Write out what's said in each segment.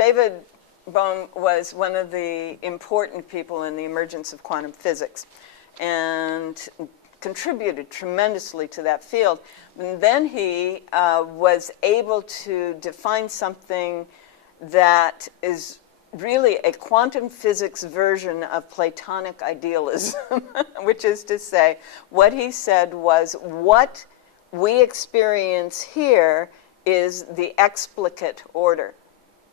David Bohm was one of the important people in the emergence of quantum physics and contributed tremendously to that field. And then he was able to define something that is really a quantum physics version of Platonic idealism, which is to say, what he said was, what we experience here is the explicate order.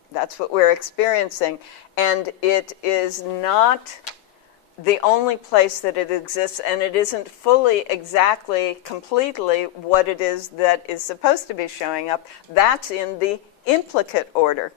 That's what we're experiencing. And it is not the only place that it exists, and it isn't fully, exactly, completely what it is that is supposed to be showing up. That's in the implicate order.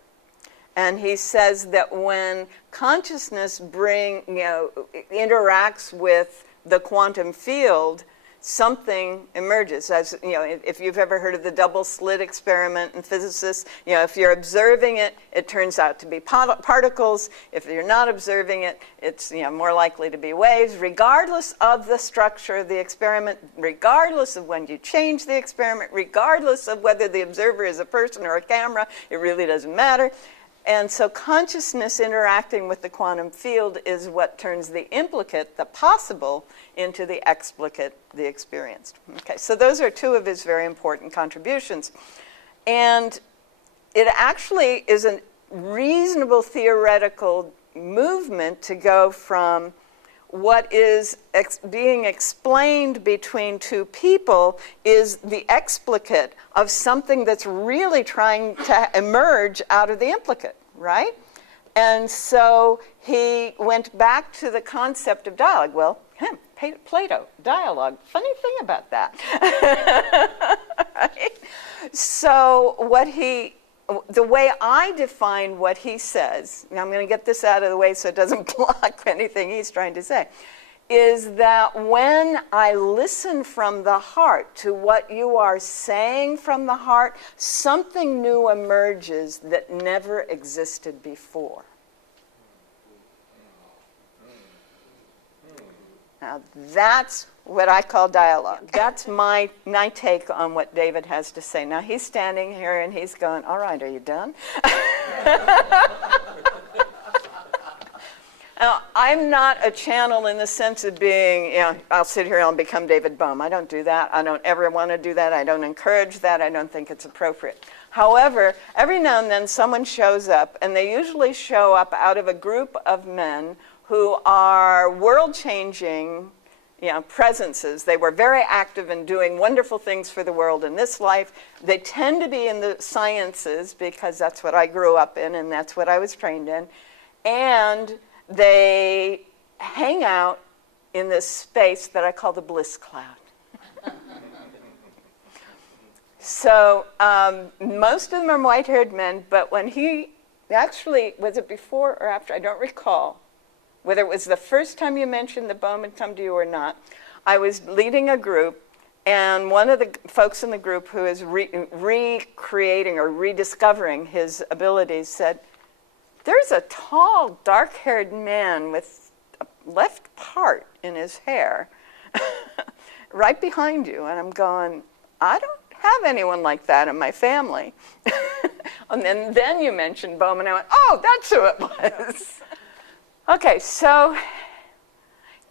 And he says that when consciousness interacts with the quantum field, something emerges. As you know, if you've ever heard of the double slit experiment in physicists, if you're observing it, it turns out to be particles. If you're not observing it, it's more likely to be waves, regardless of the structure of the experiment, regardless of when you change the experiment, regardless of whether the observer is a person or a camera. It really doesn't matter. And so consciousness interacting with the quantum field is what turns the implicate, the possible, into the explicate, the experienced. Okay, so those are two of his very important contributions. And it actually is a reasonable theoretical movement to go from what is being explained between two people is the explicate of something that's really trying to emerge out of the implicate, right? And so he went back to the concept of dialogue. Well, Plato, dialogue. Funny thing about that. Right? So the way I define what he says, now I'm going to get this out of the way so it doesn't block anything he's trying to say, is that when I listen from the heart to what you are saying from the heart, something new emerges that never existed before. Now that's what I call dialogue. That's my take on what David has to say. Now he's standing here and he's going, all right, are you done? Now, I'm not a channel in the sense of being, I'll sit here and I'll become David Bohm. I don't do that. I don't ever want to do that. I don't encourage that. I don't think it's appropriate. However, every now and then someone shows up, and they usually show up out of a group of men who are world-changing presences. They were very active in doing wonderful things for the world in this life. They tend to be in the sciences because that's what I grew up in and that's what I was trained in. And they hang out in this space that I call the bliss cloud. So most of them are white-haired men, but when he actually, was it before or after? I don't recall whether it was the first time you mentioned that Bohm had come to you or not. I was leading a group, and one of the folks in the group who is recreating or rediscovering his abilities said, there's a tall, dark-haired man with a left part in his hair right behind you. And I'm going, I don't have anyone like that in my family. And then you mentioned Bohm, and I went, oh, that's who it was. Okay, so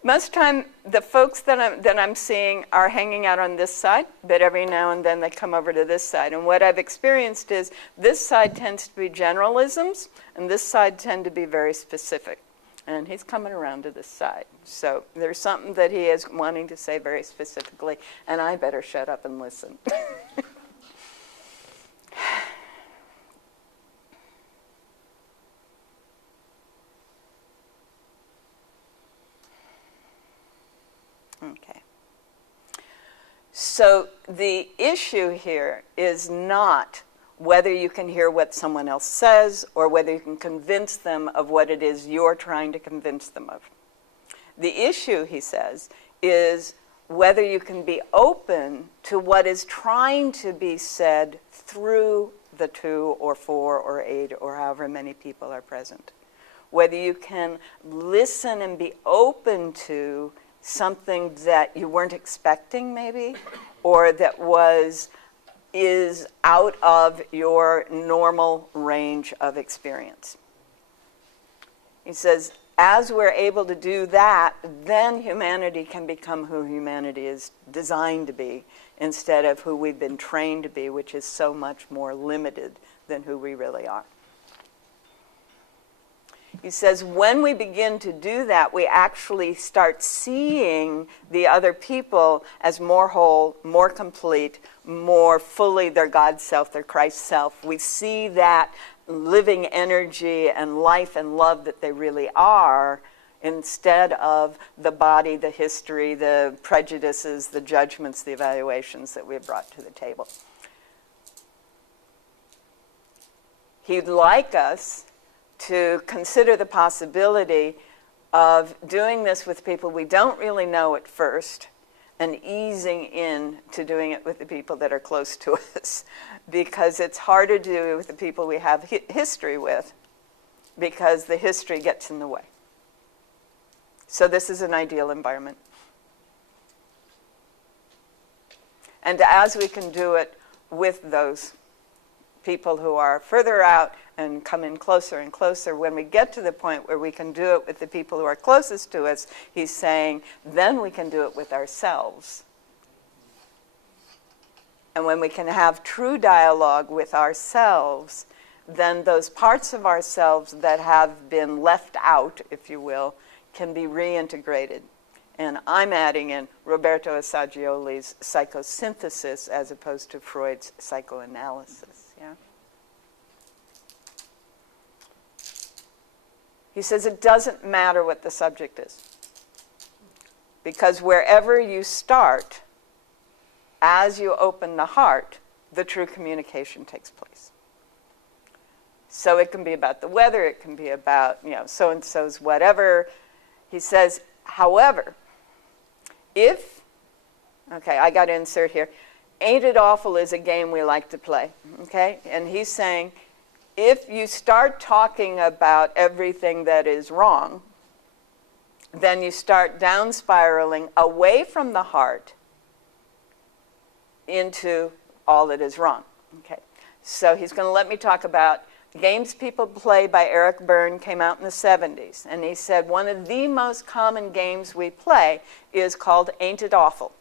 most of the time, the folks that I'm seeing are hanging out on this side, but every now and then they come over to this side. And what I've experienced is this side tends to be generalisms, and this side tend to be very specific. And he's coming around to this side. So there's something that he is wanting to say very specifically, and I better shut up and listen. Okay. So the issue here is not whether you can hear what someone else says or whether you can convince them of what it is you're trying to convince them of. The issue, he says, is whether you can be open to what is trying to be said through the 2 or 4 or 8 or however many people are present. Whether you can listen and be open to something that you weren't expecting, maybe, or that was is out of your normal range of experience. He says, as we're able to do that, then humanity can become who humanity is designed to be, instead of who we've been trained to be, which is so much more limited than who we really are. He says, when we begin to do that, we actually start seeing the other people as more whole, more complete, more fully their God self, their Christ self. We see that living energy and life and love that they really are, instead of the body, the history, the prejudices, the judgments, the evaluations that we have brought to the table. He'd like us to consider the possibility of doing this with people we don't really know at first, and easing in to doing it with the people that are close to us, because it's harder to do it with the people we have history with, because the history gets in the way. So this is an ideal environment. And as we can do it with those people who are further out and come in closer and closer, when we get to the point where we can do it with the people who are closest to us, he's saying, then we can do it with ourselves. And when we can have true dialogue with ourselves, then those parts of ourselves that have been left out, if you will, can be reintegrated. And I'm adding in Roberto Assagioli's psychosynthesis as opposed to Freud's psychoanalysis. Yeah? He says it doesn't matter what the subject is, because wherever you start, as you open the heart, the true communication takes place. So it can be about the weather, it can be about, so-and-so's whatever. He says, however, okay, I got to insert here, Ain't It Awful is a game we like to play, okay? And he's saying, if you start talking about everything that is wrong, then you start down spiraling away from the heart into all that is wrong. Okay, so he's going to let me talk about Games People Play by Eric Berne, came out in the 70s. And he said one of the most common games we play is called Ain't It Awful?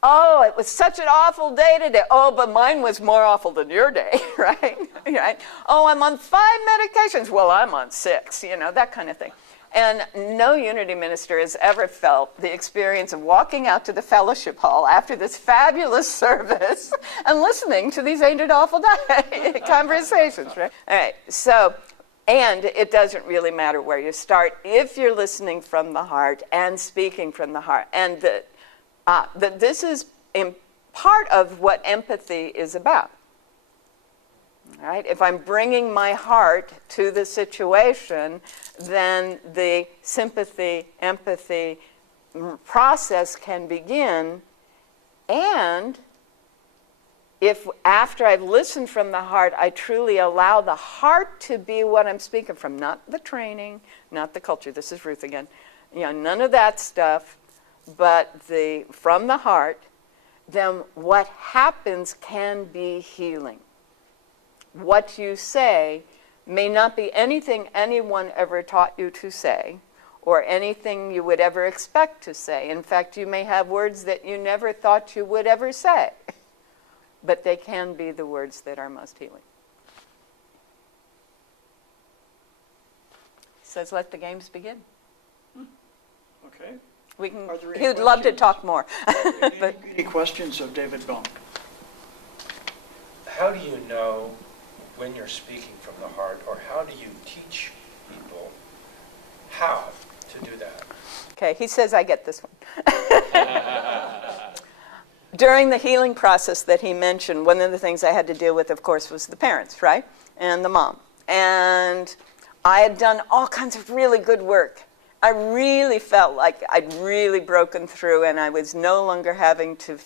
Oh, it was such an awful day today. Oh, but mine was more awful than your day, right? Right? Oh, I'm on 5 medications. Well, I'm on 6, that kind of thing. And no Unity minister has ever felt the experience of walking out to the fellowship hall after this fabulous service and listening to these Ain't It Awful conversations, right? All right, so, and it doesn't really matter where you start if you're listening from the heart and speaking from the heart. And that this is in part of what empathy is about. Right? If I'm bringing my heart to the situation, then the sympathy, empathy process can begin. And if after I've listened from the heart, I truly allow the heart to be what I'm speaking from, not the training, not the culture. This is Ruth again. None of that stuff, but from the heart, then what happens can be healing. What you say may not be anything anyone ever taught you to say, or anything you would ever expect to say. In fact, you may have words that you never thought you would ever say, but they can be the words that are most healing. He says, let the games begin. Okay. He would love to talk more. Any questions of David Bohm? How do you know when you're speaking from the heart, or how do you teach people how to do that? Okay, he says I get this one. During the healing process that he mentioned, one of the things I had to deal with, of course, was the parents, right? And the mom. And I had done all kinds of really good work. I really felt like I'd really broken through, and I was no longer having to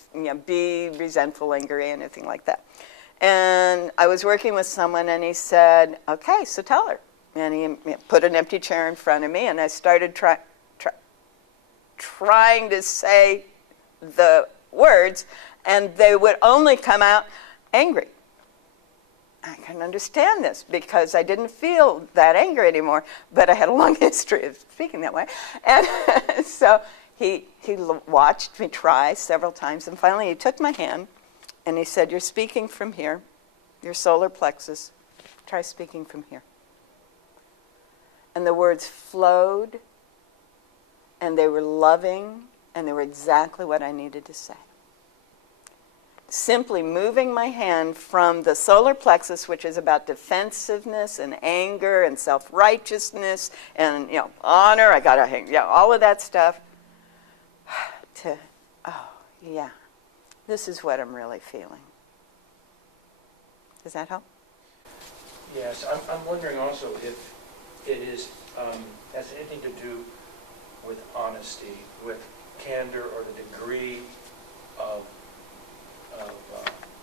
be resentful, angry, anything like that. And I was working with someone, and he said, okay, so tell her. And he put an empty chair in front of me, and I started trying to say the words, And they would only come out angry. I can understand this because I didn't feel that anger anymore, but I had a long history of speaking that way. And so he watched me try several times, and finally he took my hand and he said, "You're speaking from here, your solar plexus. Try speaking from here." And the words flowed, and they were loving, and they were exactly what I needed to say. Simply moving my hand from the solar plexus, which is about defensiveness and anger and self-righteousness and, honor, I got to hang, all of that stuff, to, oh, yeah, this is what I'm really feeling. Does that help? Yes, I'm wondering also if it is has anything to do with honesty, with candor, or the degree of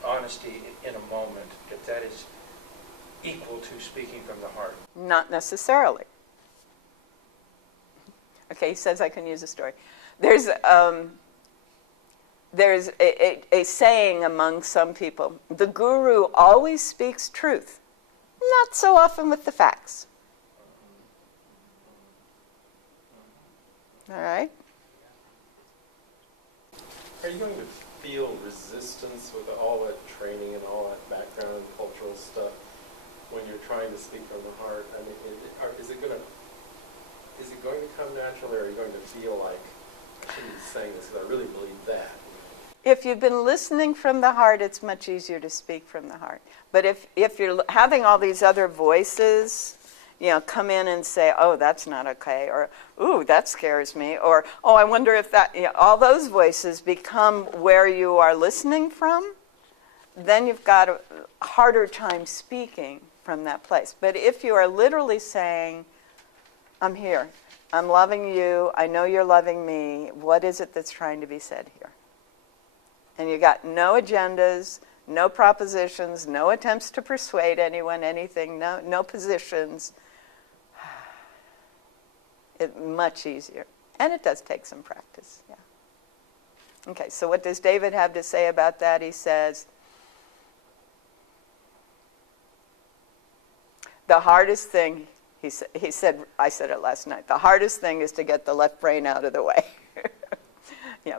honesty in a moment, if that is equal to speaking from the heart. Not necessarily. Okay, he says I can use a story. There's a saying among some people: the guru always speaks truth, not so often with the facts. All right? Are you going to feel resistance with all that training and all that background and cultural stuff when you're trying to speak from the heart? I mean, is it going to come naturally, or are you going to feel like, I shouldn't be saying this because I really believe that? If you've been listening from the heart, it's much easier to speak from the heart. But if you're having all these other voices, come in and say, "Oh, that's not okay," or "Ooh, that scares me," or "Oh, I wonder if that," all those voices become where you are listening from, then you've got a harder time speaking from that place. But if you are literally saying, "I'm here, I'm loving you, I know you're loving me, what is it that's trying to be said here?" And you got no agendas, no propositions, no attempts to persuade anyone, anything, no positions. It's much easier. And it does take some practice, yeah. Okay, so what does David have to say about that? He says, the hardest thing, he said, I said it last night, the hardest thing is to get the left brain out of the way.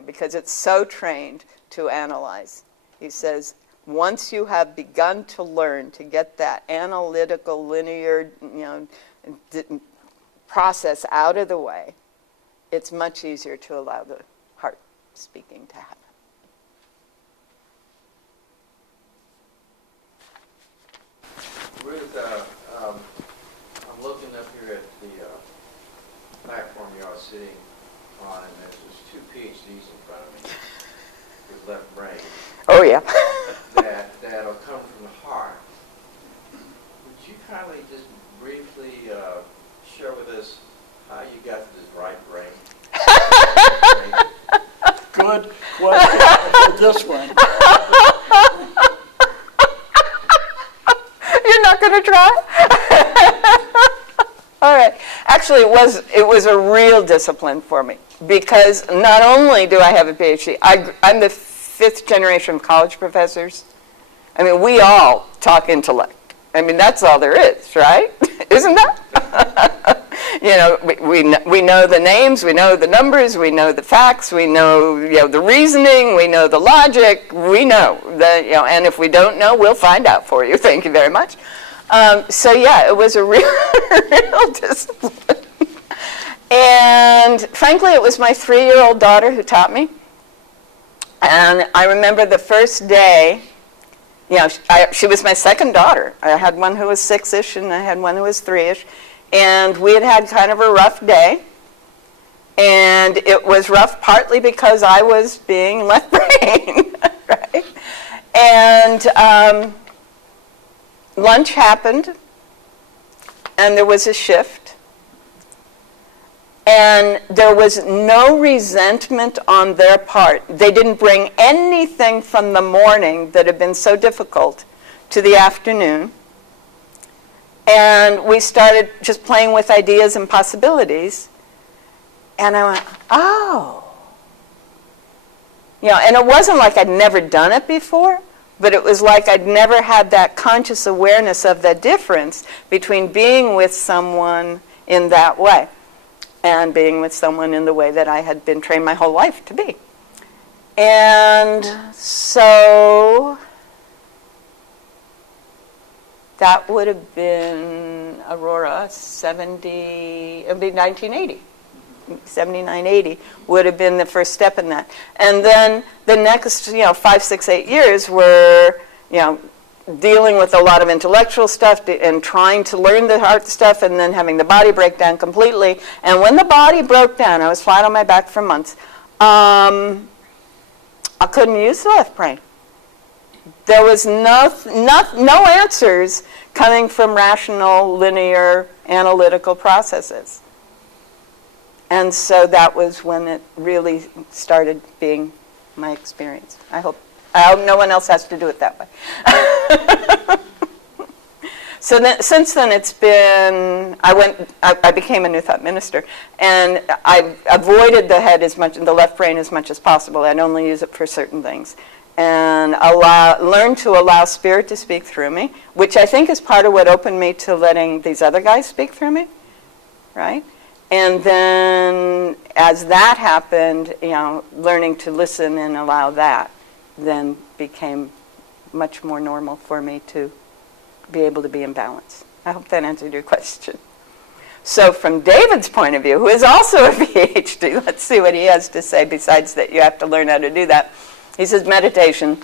Because it's so trained to analyze. He says, once you have begun to learn to get that analytical, linear, process out of the way, it's much easier to allow the heart speaking to happen. Ruth, I'm looking up here at the platform you are sitting on, and there's two PhDs in front of me with left brain. Oh, yeah. that'll come from the heart. Would you kindly just briefly share with us how you got to this right brain? Good question. This one. You're not going to try? All right. Actually, it was a real discipline for me, because not only do I have a PhD, I'm the fifth generation of college professors. I mean, we all talk intellect. I mean, that's all there is, right? Isn't that? We know the names, we know the numbers, we know the facts, we know, the reasoning, we know the logic, we know that, and if we don't know, we'll find out for you. Thank you very much. It was a real discipline. And frankly, it was my 3-year-old daughter who taught me. And I remember the first day, she was my second daughter. I had one who was 6-ish and I had one who was 3-ish. And we had kind of a rough day. And it was rough partly because I was being left brain, right? And lunch happened, and there was a shift. And there was no resentment on their part. They didn't bring anything from the morning that had been so difficult to the afternoon. And we started just playing with ideas and possibilities. And I went, oh, and it wasn't like I'd never done it before, but it was like I'd never had that conscious awareness of the difference between being with someone in that way and being with someone in the way that I had been trained my whole life to be. And so that would have been Aurora, it would be 1980. 79, 80 would have been the first step in that. And then the next, 5, 6, 8 years were, dealing with a lot of intellectual stuff and trying to learn the heart stuff and then having the body break down completely. And when the body broke down, I was flat on my back for months. I couldn't use the left brain. There was no answers coming from rational, linear, analytical processes. And so that was when it really started being my experience. I hope no one else has to do it that way. So then, since then, it's been, I became a New Thought minister, and I avoided the left brain as much as possible. I'd only use it for certain things. And learn to allow spirit to speak through me, which I think is part of what opened me to letting these other guys speak through me, right? And then as that happened, learning to listen and allow that then became much more normal for me to be able to be in balance. I hope that answered your question. So from David's point of view, who is also a PhD, let's see what he has to say besides that you have to learn how to do that. He says meditation.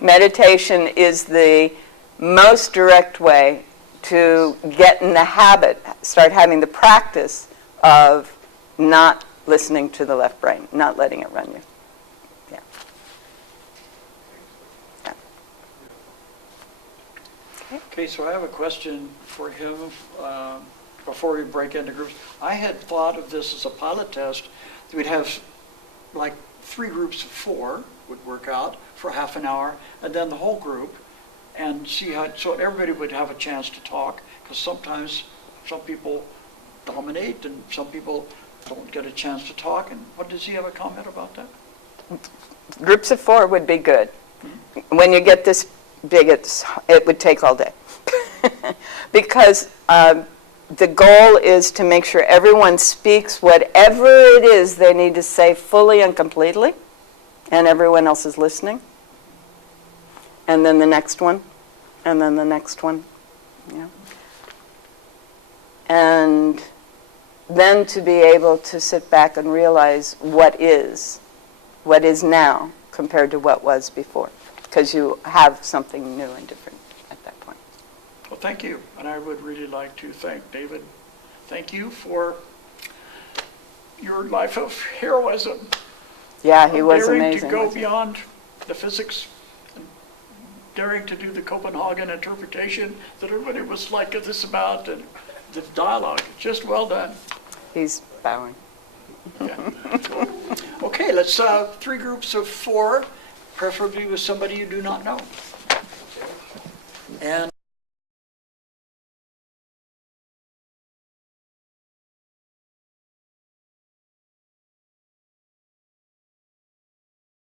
Meditation is the most direct way to get in the habit, start having the practice of not listening to the left brain, not letting it run you. Yeah. Okay, so I have a question for him before we break into groups. I had thought of this as a pilot test. We'd have like 3 groups of 4 would work out for half an hour, and then the whole group, and see how, so everybody would have a chance to talk, because sometimes some people dominate and some people don't get a chance to talk. And what, does he have a comment about that? Groups of 4 would be good. When you get this big, it would take all day. Because the goal is to make sure everyone speaks whatever it is they need to say fully and completely, and everyone else is listening. And then the next one, and then the next one. Yeah. And then to be able to sit back and realize what is now compared to what was before, because you have something new and different at that point. Well, thank you. And I would really like to thank David. Thank you for your life of heroism. Yeah, he was daring amazing. To go beyond the physics, and daring to do the Copenhagen interpretation that everybody was like this about, and the dialogue. Just well done. He's bowing. Yeah. Okay, let's 3 groups of 4, preferably with somebody you do not know. And